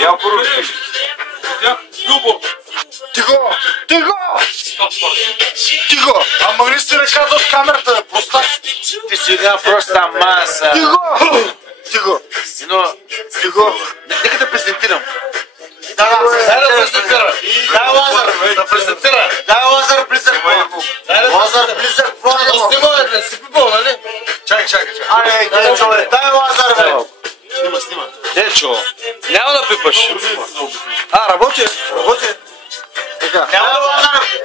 Я поручи. Любо! Тихо! Тихо! Тихо! А могли си ръката от камерата, простак? Ти си една проста маса. Тихо! Тихо! Но, Тихо! нека да презентирам. Да презентира. Дай Лазар! Да презентира. Дай Лазар Близър! Лазар Близър! Не си пипал, нали? Чакай. Аре, Денчо, дай Лазар, бе! Снима. Денчо, няма да пипаш. Работи. Така.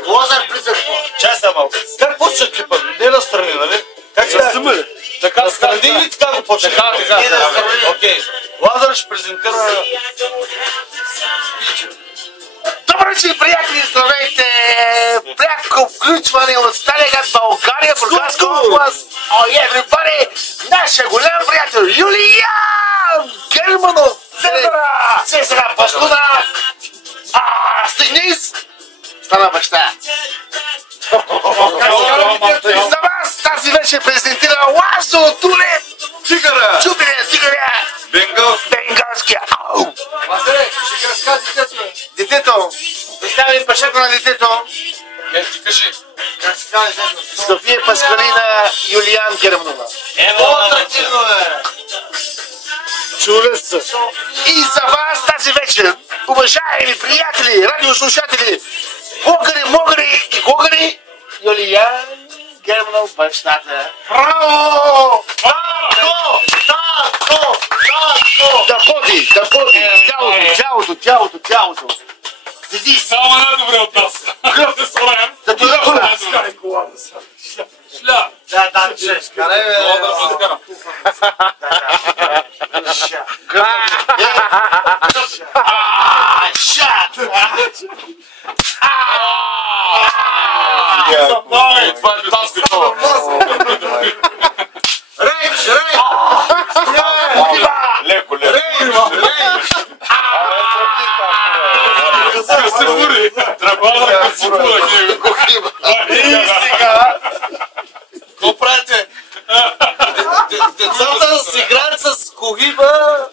Лазар Близър! Чай са малко. Как почва клипа? Не настрани, нали? Как се снима ли? Така, Настрани ли така го почва? Така. Окей. Лазар ще презентира... Добър вечер, приятели, здравейте! Пряко включване от Стария град България, Бургаска област. Ой, everybody! Нашия голям приятел Юлиян Германов! Цезара Бастуна! Стигнис! Стана баща! За вас тази вечер презентира Лазо Туле! Тигъра! Тигъра! Бенгалския! Василе, ще ги разкази детето. Детето! Представим бащата на детето! Ти кажи. София Паскалина Юлиян Германова. По-атрактивно, бе! Чули се. И за вас тази вечер, уважаеми приятели, радиослушатели, българи и гогари, Юлиян Германов бащата. Браво! Татко! Да ходи! Тялото! Седи! Само най-добре от нас. Да се справим. Да ти ръхна! Шля. Да, карай, бе! Това е таско. Реч! Леко. Да се бури. Трябва да се бури. И сега! Какво правите? Децата си играят с когиба.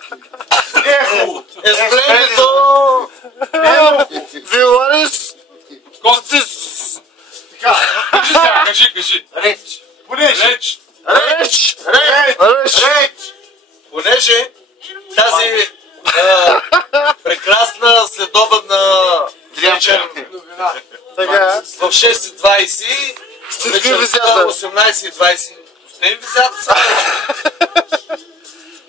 Есплендито. Виларис! Кажи. Реч! Понеже тази прекрасна следобедна вечер Така. в 6:20 Стигни визята. 18:20 пустим визята са.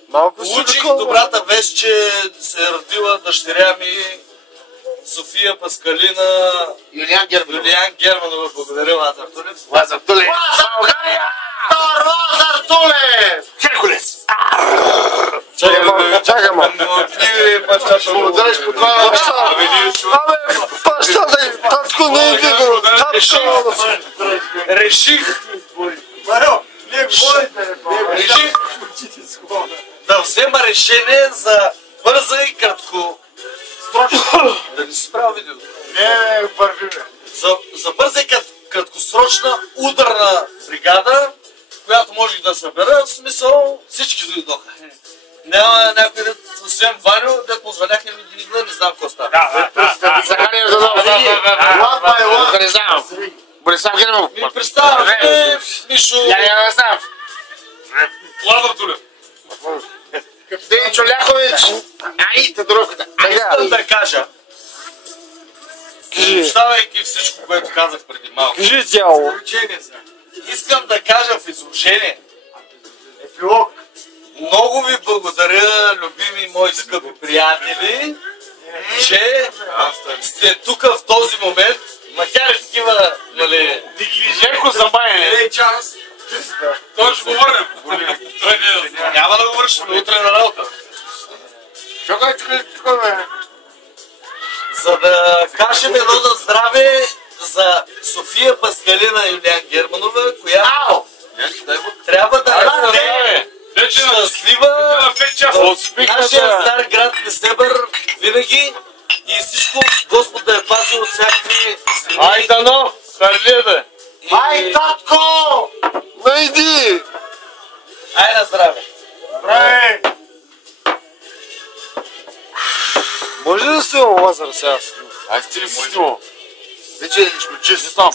Малко си Получих такова. добрата вест, че се е родила дъщеря ми София Паскалина Юлиян Германов. Юлиян Германова. Благодаря, Лазар Тулев. Лазар Туле. България! Лазар Туле! Херкулес! Чакай, благодариш по това баща. Абе, бащата, татко не е видно. Реших да взема решение за бърза и кратко. Да не си правя видео. За бърза и краткосрочна ударна бригада, която можех да събера, в смисъл всички дойдоха. Няма някой дет, освен Ваню, дет му звъняха и ми ги не знам какво става. Борислав Германов. Ми представяме Мишо... Я не знам. Лазар Тулев. Денчо Ляхович. Ай, те другата. Искам да кажа, обобщавайки всичко, което казах преди малко. Кажи цяло. Искам да кажа в изложение. Епилог. Много ви благодаря, любими мои скъпи приятели, че сте тук в този момент, макар и такива, нали, Леко забавяне. Той ще го върнем. няма да го вършим утре на работа. За да кажем едно на здраве за София Паскалина Юлиян Германова, която трябва да расте щастлива в нашия стар град Несебър винаги и всичко Господ да е пазил от всякакви злини. Ай, дано! Харлида! Ай, татко! Найди! Ай на здраве! Браве! Може ли да снимам Лазар сега? Аз ти ли си снимал? Вече ще чист. Там.